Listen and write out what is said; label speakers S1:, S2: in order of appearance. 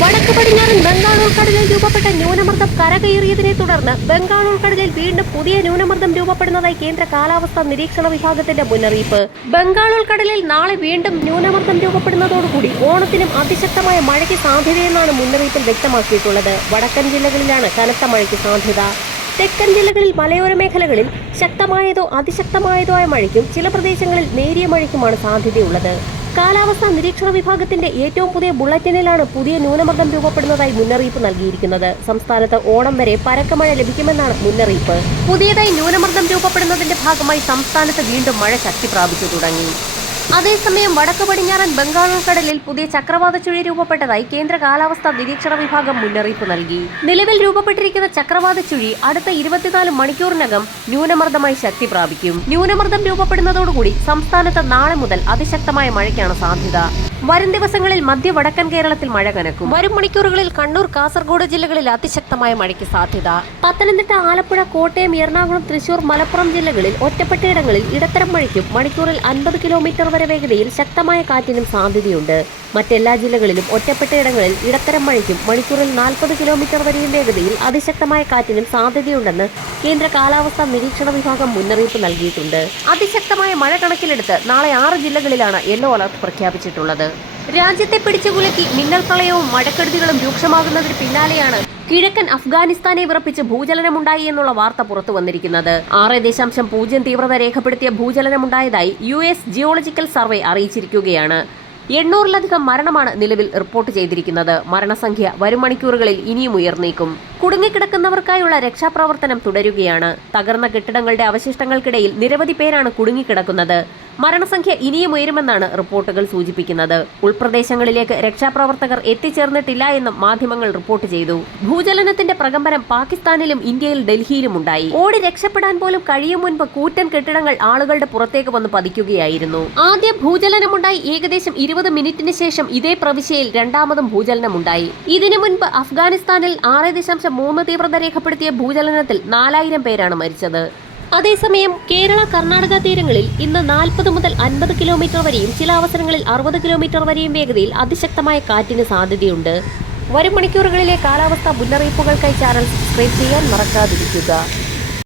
S1: വടക്ക് പടിഞ്ഞാറൻ ബംഗാൾ ഉൾക്കടലിൽ രൂപപ്പെട്ട ന്യൂനമർദ്ദം കരകയറിയതിനെ തുടർന്ന് ബംഗാൾ ഉൾക്കടലിൽ വീണ്ടും പുതിയ ന്യൂനമർദ്ദം രൂപപ്പെടുന്നതായി കേന്ദ്ര കാലാവസ്ഥാ നിരീക്ഷണ വിഭാഗത്തിന്റെ മുന്നറിയിപ്പ്. ബംഗാൾ ഉൾക്കടലിൽ നാളെ വീണ്ടും ന്യൂനമർദ്ദം രൂപപ്പെടുന്നതോടുകൂടി ഓണത്തിനും അതിശക്തമായ മഴയ്ക്ക് സാധ്യതയെന്നാണ് മുന്നറിയിപ്പിൽ വ്യക്തമാക്കിയിട്ടുള്ളത്. വടക്കൻ ജില്ലകളിലാണ് കനത്ത മഴയ്ക്ക് സാധ്യത. തെക്കൻ ജില്ലകളിൽ മലയോര മേഖലകളിൽ ശക്തമായതോ അതിശക്തമായതോ ആയ മഴയ്ക്കും ചില പ്രദേശങ്ങളിൽ നേരിയ മഴയ്ക്കുമാണ് സാധ്യതയുള്ളത്. കാലാവസ്ഥാ നിരീക്ഷണ വിഭാഗത്തിന്റെ ഏറ്റവും പുതിയ ബുള്ളറ്റിനിലാണ് പുതിയ ന്യൂനമർദ്ദം രൂപപ്പെടുന്നതായി മുന്നറിയിപ്പ് നൽകിയിരിക്കുന്നത്. സംസ്ഥാനത്ത് ഓണം വരെ പരക്ക മഴ ലഭിക്കുമെന്നാണ് മുന്നറിയിപ്പ്. പുതിയതായി ന്യൂനമർദ്ദം രൂപപ്പെടുന്നതിന്റെ ഭാഗമായി സംസ്ഥാനത്ത് വീണ്ടും മഴ ശക്തി പ്രാപിച്ചു തുടങ്ങി. അതേസമയം വടക്ക് പടിഞ്ഞാറൻ ബംഗാൾ ഉൾക്കടലിൽ പുതിയ ചക്രവാത ചുഴി രൂപപ്പെട്ടതായി കേന്ദ്ര കാലാവസ്ഥാ നിരീക്ഷണ വിഭാഗം മുന്നറിയിപ്പ് നൽകി. നിലവിൽ രൂപപ്പെട്ടിരിക്കുന്ന ചക്രവാത ചുഴി അടുത്ത ഇരുപത്തിനാല് മണിക്കൂറിനകം ന്യൂനമർദ്ദമായി ശക്തി പ്രാപിക്കും. ന്യൂനമർദ്ദം രൂപപ്പെടുന്നതോടുകൂടി സംസ്ഥാനത്ത് നാളെ മുതൽ അതിശക്തമായ മഴയ്ക്കാണ് സാധ്യത. വരും ദിവസങ്ങളിൽ മധ്യ വടക്കൻ കേരളത്തിൽ മഴ കനക്കും. വരും മണിക്കൂറുകളിൽ കണ്ണൂർ കാസർഗോഡ് ജില്ലകളിൽ അതിശക്തമായ മഴയ്ക്ക് സാധ്യത. പത്തനംതിട്ട ആലപ്പുഴ കോട്ടയം എറണാകുളം തൃശൂർ മലപ്പുറം ജില്ലകളിൽ ഒറ്റപ്പെട്ടയിടങ്ങളിൽ ഇടത്തരം മഴയ്ക്കും മണിക്കൂറിൽ അൻപത് കിലോമീറ്റർ വരെ വേഗതയിൽ ശക്തമായ കാറ്റിനും സാധ്യതയുണ്ട്. മറ്റെല്ലാ ജില്ലകളിലും ഒറ്റപ്പെട്ടയിടങ്ങളിൽ ഇടത്തരം മഴയ്ക്കും മണിക്കൂറിൽ നാൽപ്പത് കിലോമീറ്റർ വരെയും വേഗതയിൽ അതിശക്തമായ കാറ്റിനും സാധ്യതയുണ്ടെന്ന് കേന്ദ്ര കാലാവസ്ഥാ നിരീക്ഷണ വിഭാഗം മുന്നറിയിപ്പ് നൽകിയിട്ടുണ്ട്. അതിശക്തമായ മഴ കണക്കിലെടുത്ത് നാളെ ആറ് ജില്ലകളിലാണ് യെല്ലോ അലർട്ട് പ്രഖ്യാപിച്ചിട്ടുള്ളത്. രാജ്യത്തെ പിടിച്ചുകുലുക്കി മിന്നൽ പ്രളയവും മഴക്കെടുതികളും രൂക്ഷമാകുന്നതിന് പിന്നാലെയാണ് കിഴക്കൻ അഫ്ഗാനിസ്ഥാനെ വിറപ്പിച്ച് ഭൂചലനമുണ്ടായി എന്നുള്ള വാർത്ത പുറത്തു വന്നിരിക്കുന്നത്. ആറ് ദശാംശം പൂജ്യം തീവ്രത രേഖപ്പെടുത്തിയ ഭൂചലനമുണ്ടായതായി യു എസ് ജിയോളജിക്കൽ സർവേ അറിയിച്ചിരിക്കുകയാണ്. എണ്ണൂറിലധികം മരണമാണ് നിലവിൽ റിപ്പോർട്ട് ചെയ്തിരിക്കുന്നത്. മരണസംഖ്യ വരും മണിക്കൂറുകളിൽ ഇനിയും ഉയർന്നേക്കും. കുടുങ്ങിക്കിടക്കുന്നവർക്കായുള്ള രക്ഷാപ്രവർത്തനം തുടരുകയാണ്. തകർന്ന കെട്ടിടങ്ങളുടെ അവശിഷ്ടങ്ങൾക്കിടയിൽ നിരവധി പേരാണ് കുടുങ്ങിക്കിടക്കുന്നത്. മരണസംഖ്യ ഇനിയും ഉയരുമെന്നാണ് റിപ്പോർട്ടുകൾ സൂചിപ്പിക്കുന്നത്. ഉൾപ്രദേശങ്ങളിലേക്ക് രക്ഷാപ്രവർത്തകർ എത്തിച്ചേർന്നിട്ടില്ല എന്നും മാധ്യമങ്ങൾ റിപ്പോർട്ട് ചെയ്തു. ഭൂചലനത്തിന്റെ പ്രകമ്പനം പാകിസ്ഥാനിലും ഇന്ത്യയിൽ ഡൽഹിയിലും ഉണ്ടായി. ഓടി രക്ഷപ്പെടാൻ പോലും കഴിയും മുൻപ് കൂറ്റൻ കെട്ടിടങ്ങൾ ആളുകളുടെ പുറത്തേക്ക് വന്ന് പതിക്കുകയായിരുന്നു. ആദ്യ ഭൂചലനമുണ്ടായി. ഏകദേശം ഇരുപത് മിനിറ്റിന് ശേഷം ഇതേ പ്രവിശ്യയിൽ രണ്ടാമതും ഭൂചലനമുണ്ടായി. ഇതിനു മുൻപ് അഫ്ഗാനിസ്ഥാനിൽ ആറ് ദശാംശം മൂന്ന് തീവ്രത രേഖപ്പെടുത്തിയ ഭൂചലനത്തിൽ നാലായിരം പേരാണ് മരിച്ചത്. അതേസമയം കേരള കർണാടക തീരങ്ങളിൽ ഇന്ന് നാൽപ്പത് മുതൽ അൻപത് കിലോമീറ്റർ വരെയും ചില അവസരങ്ങളിൽ അറുപത് കിലോമീറ്റർ വരെയും വേഗതയിൽ അതിശക്തമായ കാറ്റിന് സാധ്യതയുണ്ട്. വരും മണിക്കൂറുകളിലെ കാലാവസ്ഥാ മുന്നറിയിപ്പുകൾക്കായി ചാനൽ സബ്സ്ക്രൈബ് ചെയ്യാൻ മറക്കാതിരിക്കുക.